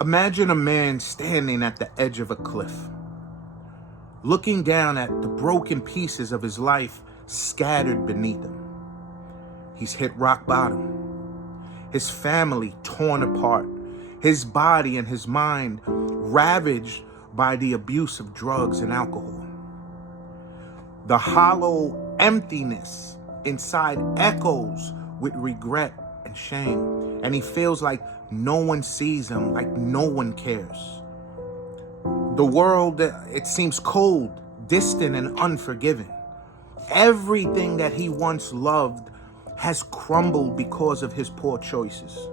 Imagine a man standing at the edge of a cliff, looking down at the broken pieces of his life scattered beneath him. He's hit rock bottom, his family torn apart, his body and his mind ravaged by the abuse of drugs and alcohol. The hollow emptiness inside echoes with regret and shame, and he feels like no one sees him, like no one cares. The world, it seems cold, distant, and unforgiving. Everything that he once loved has crumbled because of his poor choices.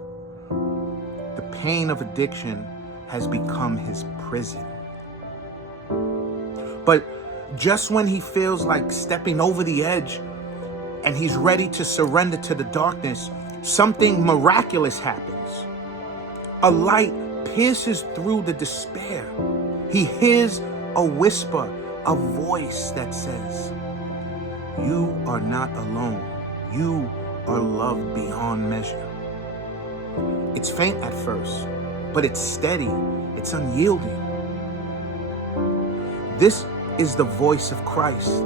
The pain of addiction has become his prison. But just when he feels like stepping over the edge and he's ready to surrender to the darkness, something miraculous happens. A light pierces through the despair. He hears a whisper, a voice that says, "You are not alone. You are loved beyond measure." It's faint at first, but it's steady. It's unyielding. This is the voice of Christ,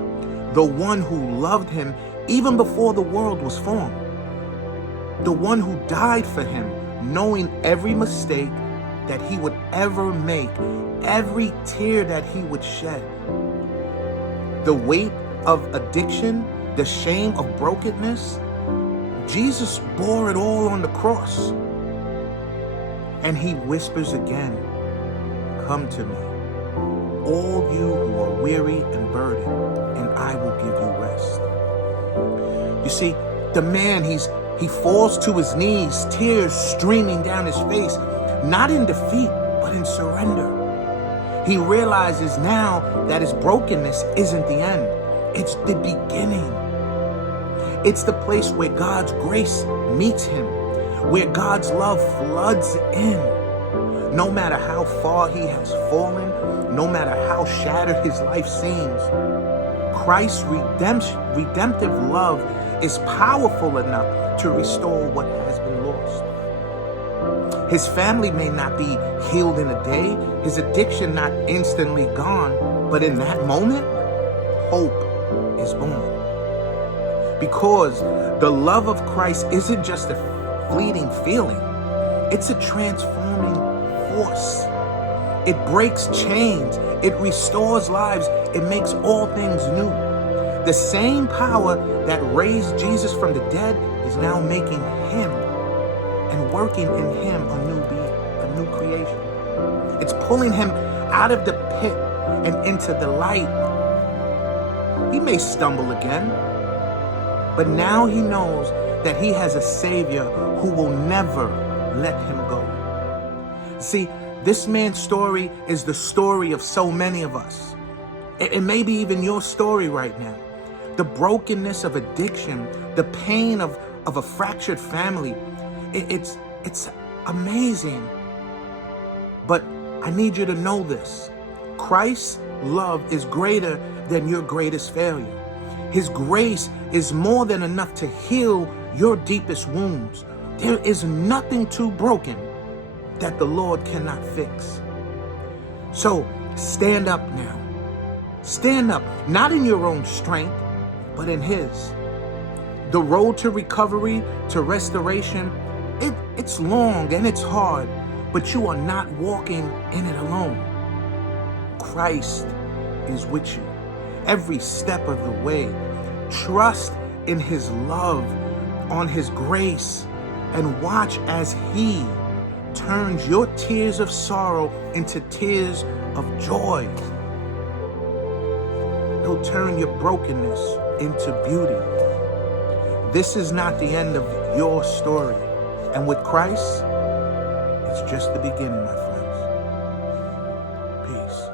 the one who loved him even before the world was formed, the one who died for him, knowing every mistake that he would ever make, every tear that he would shed. The weight of addiction, the shame of brokenness, Jesus bore it all on the cross. And he whispers again, "Come to me, all you who are weary and burdened, and I will give you rest." You see, the man, he falls to his knees, tears streaming down his face, not in defeat, but in surrender. He realizes now that his brokenness isn't the end. It's the beginning. It's the place where God's grace meets him, where God's love floods in. No matter how far he has fallen, no matter how shattered his life seems, Christ's redemptive love is powerful enough to restore what has been lost. His family may not be healed in a day, his addiction not instantly gone, but in that moment, hope is born. Because the love of Christ isn't just a fleeting feeling, it's a transforming force. It breaks chains, it restores lives, it makes all things new. The same power that raised Jesus from the dead is now making him and working in him a new being, a new creation. It's pulling him out of the pit and into the light. He may stumble again, but now he knows that he has a Savior who will never let him go. See, this man's story is the story of so many of us. It may be even your story right now. The brokenness of addiction, the pain of a fractured family, it's amazing. But I need you to know this. Christ's love is greater than your greatest failure. His grace is more than enough to heal your deepest wounds. There is nothing too broken that the Lord cannot fix. So stand up now. Stand up, not in your own strength, but in his. The road to recovery, to restoration, it's long and it's hard, but you are not walking in it alone. Christ is with you every step of the way. Trust in his love, on his grace, and watch as he turns your tears of sorrow into tears of joy. He'll turn your brokenness into beauty. This is not the end of your story. And with Christ, it's just the beginning, my friends. Peace.